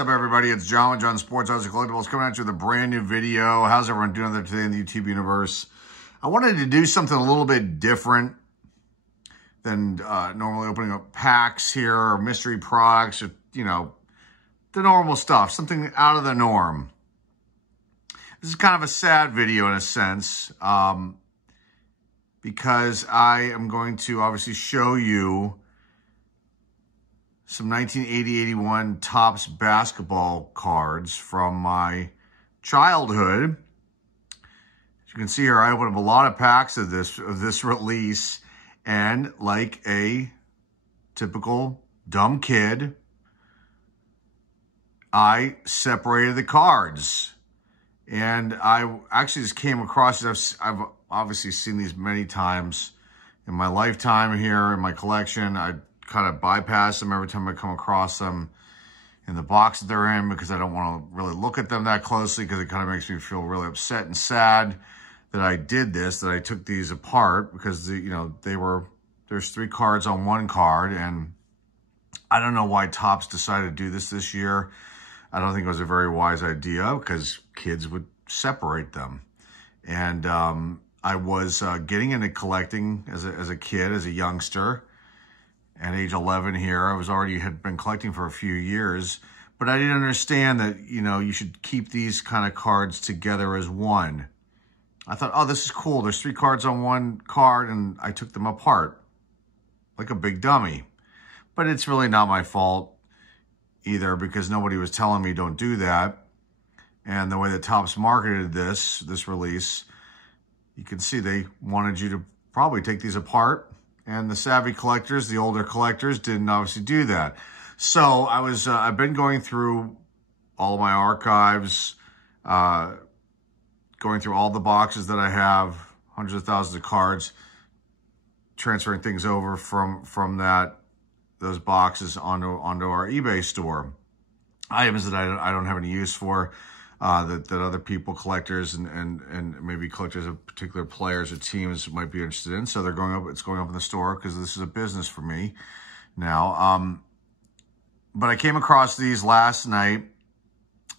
up, everybody? It's John with John Sports House of Collectibles coming at you with a brand new video. How's everyone doing there today in the YouTube universe? I wanted to do something a little bit different than normally opening up packs here or mystery products or, you know, the normal stuff, something out of the norm. This is kind of a sad video in a sense because I am going to obviously show you some 1980-81 Topps basketball cards from my childhood. As you can see here, I opened up a lot of packs of this release, and like a typical dumb kid, I separated the cards. And I actually just came across it. I've obviously seen these many times in my lifetime here in my collection. I kind of bypass them every time I come across them in the box that they're in because I don't want to really look at them that closely because it kind of makes me feel really upset and sad that I did this, that I took these apart because, there's 3 cards on one card, and I don't know why Topps decided to do this year. I don't think it was a very wise idea because kids would separate them. And I was getting into collecting as a kid, as a youngster. At age 11 here, had been collecting for a few years, but I didn't understand that, you should keep these kind of cards together as one. I thought, oh, this is cool. There's 3 cards on one card, and I took them apart like a big dummy. But it's really not my fault either because nobody was telling me don't do that. And the way that Topps marketed this release, you can see they wanted you to probably take these apart. And the savvy collectors, the older collectors, didn't obviously do that. So I've been going through all of my archives, going through all the boxes that I have, hundreds of thousands of cards, transferring things over from those boxes onto our eBay store. Items that I don't have any use for, that other people, collectors and maybe collectors of particular players or teams might be interested in. So it's going up in the store because this is a business for me now. But I came across these last night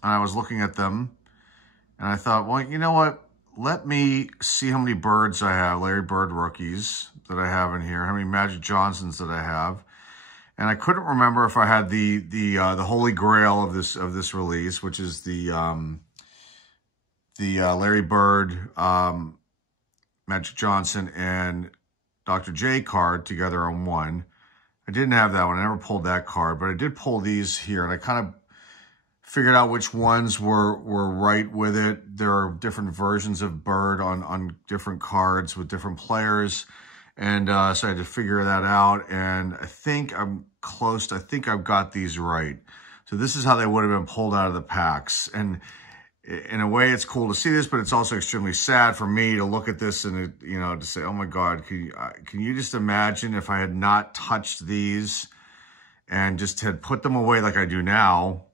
and I was looking at them and I thought, well, you know what? Let me see how many Birds I have, Larry Bird rookies that I have in here, how many Magic Johnsons that I have. And I couldn't remember if I had the holy grail of this release, which is the Larry Bird, Magic Johnson, and Dr. J card together on one. I didn't have that one. I never pulled that card, but I did pull these here, and I kind of figured out which ones were right with it. There are different versions of Bird on different cards with different players. And so I had to figure that out, and I think I'm close. I think I've got these right. So this is how they would have been pulled out of the packs. And in a way, it's cool to see this, but it's also extremely sad for me to look at this and, to say, oh my God, can you just imagine if I had not touched these and just had put them away like I do now,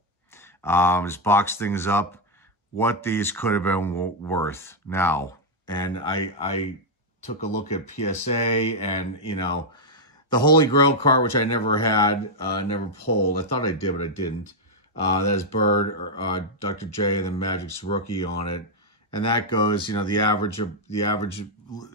just box things up, what these could have been worth now. And I took a look at PSA and, the Holy Grail card, which I never had, never pulled. I thought I did, but I didn't. That has Bird, or Dr. J, and then Magic's rookie on it. And that goes, the average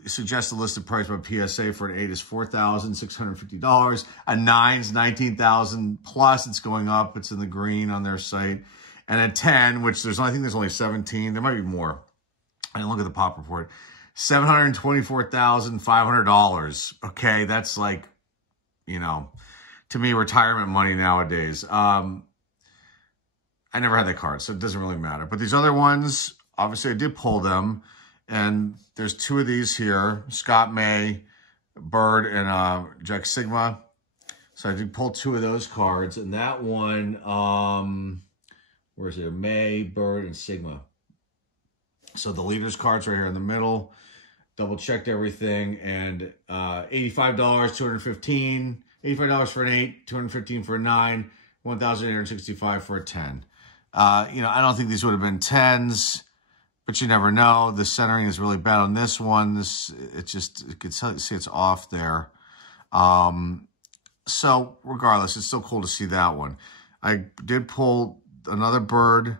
suggested listed price by PSA for an 8 is $4,650. A 9's $19,000 plus. It's going up. It's in the green on their site. And a 10, which I think there's only 17. There might be more. I didn't look at the pop report. $724,500. Okay, that's like, to me, retirement money nowadays. I never had that card, so it doesn't really matter. But these other ones, obviously I did pull them. And there's 2 of these here, Scott May, Bird, and Jack Sigma. So I did pull 2 of those cards. And that one, where is it? May, Bird, and Sigma. So the leaders cards right here in the middle. Double checked everything, and $85, $215, $85 for an 8, $215 for a 9, $1,865 for a 10. I don't think these would have been 10s, but you never know. The centering is really bad on this one. You can see it's off there. So regardless, it's still cool to see that one. I did pull another Bird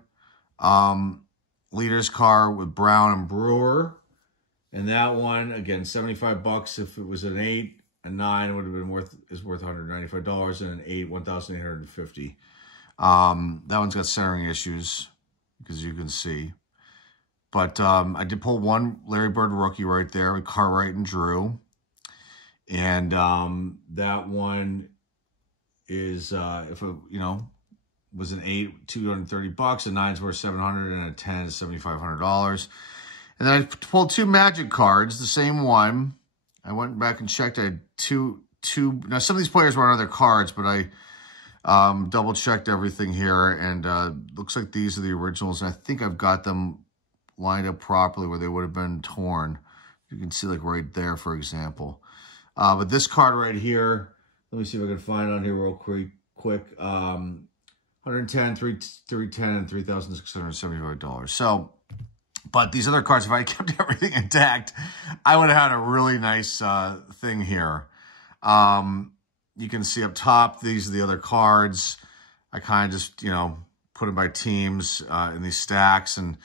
leaders car with Brown and Brewer. And that one, again, $75. If it was an 8, a 9, it would have been worth $195, and an 8, $1,850. That one's got centering issues, because you can see. But I did pull one Larry Bird rookie right there with Cartwright and Drew. And that one is, if it, was an 8, $230, a 9's worth $700, and a 10 is $7,500. And then I pulled 2 Magic cards, the same one. I went back and checked. I had two. Now, some of these players were on other cards, but I double-checked everything here. And looks like these are the originals. And I think I've got them lined up properly where they would have been torn. You can see, like, right there, for example. But this card right here, let me see if I can find it on here real quick. 110, 310, and $3,675. So, but these other cards, if I kept everything intact, I would have had a really nice thing here. You can see up top, these are the other cards. I kind of just, put them by teams in these stacks, and,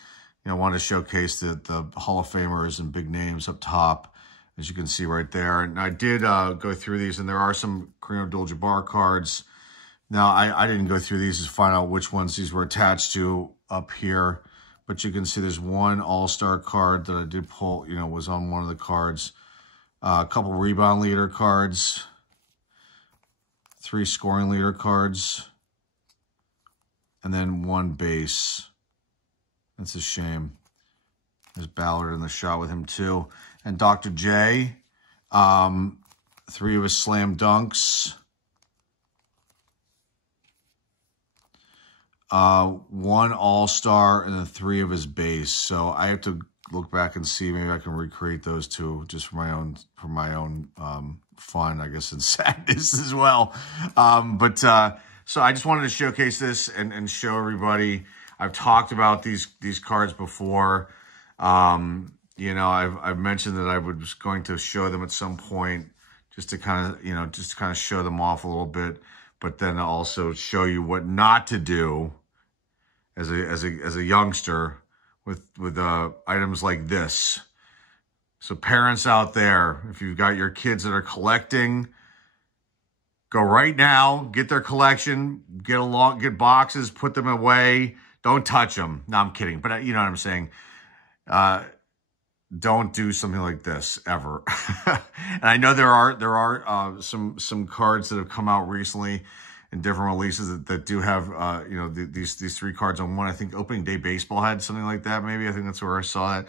wanted to showcase the Hall of Famers and big names up top, as you can see right there. And I did go through these, and there are some Kareem Abdul-Jabbar cards. Now, I didn't go through these to find out which ones these were attached to up here, but you can see there's one All-Star card that I did pull, was on one of the cards. A couple rebound leader cards, 3 scoring leader cards, and then 1 base. That's a shame. There's Ballard in the shot with him too. And Dr. J, 3 of his slam dunks. 1 All-Star, and then 3 of his base. So I have to look back and see, maybe I can recreate those 2 just for my own fun, I guess, and sadness as well. So I just wanted to showcase this and show everybody. I've talked about these cards before. I've mentioned that I was going to show them at some point, just to kind of show them off a little bit, but then also show you what not to do as a youngster with items like this. So parents out there, if you've got your kids that are collecting, go right now, get their collection, get boxes, put them away. Don't touch them. No, I'm kidding, but you know what I'm saying. Don't do something like this ever. And I know there are some cards that have come out recently in different releases that do have these 3 cards on one. I think Opening Day Baseball had something like that. Maybe I think that's where I saw that.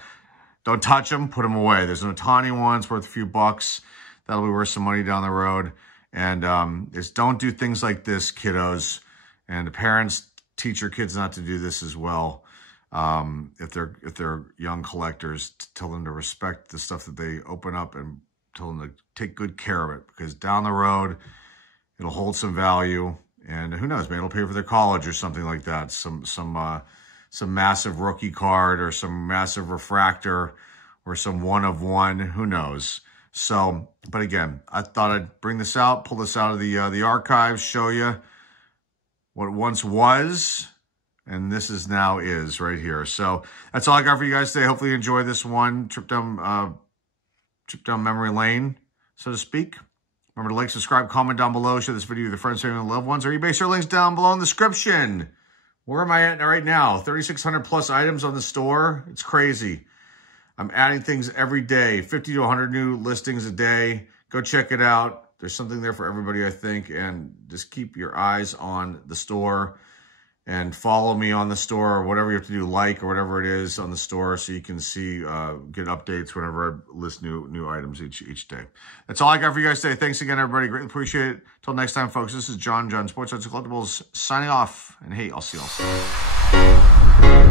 Don't touch them. Put them away. There's an Ohtani one. It's worth a few bucks. That'll be worth some money down the road. And just don't do things like this, kiddos. And the parents, teach your kids not to do this as well. If they're young collectors, tell them to respect the stuff that they open up, and tell them to take good care of it, because down the road it'll hold some value, and who knows, maybe it'll pay for their college or something like that. Some massive rookie card, or some massive refractor, or some 1 of 1, who knows. So, but again, I thought I'd bring this out, pull this out of the archives, show you what once was, and this is now is right here. So that's all I got for you guys today. Hopefully you enjoyed this one. Trip down memory lane, so to speak. Remember to like, subscribe, comment down below. Share this video with your friends, family, and loved ones. Our eBay store links down below in the description. Where am I at right now? 3,600 plus items on the store. It's crazy. I'm adding things every day. 50 to 100 new listings a day. Go check it out. There's something there for everybody, I think. And just keep your eyes on the store. And follow me on the store, or whatever you have to do, like, or whatever it is on the store, so you can see, get updates whenever I list new items each day. That's all I got for you guys today. Thanks again, everybody. Greatly appreciate it. Till next time, folks, this is John Sports Cards and Collectibles, signing off. And hey, I'll see you all soon.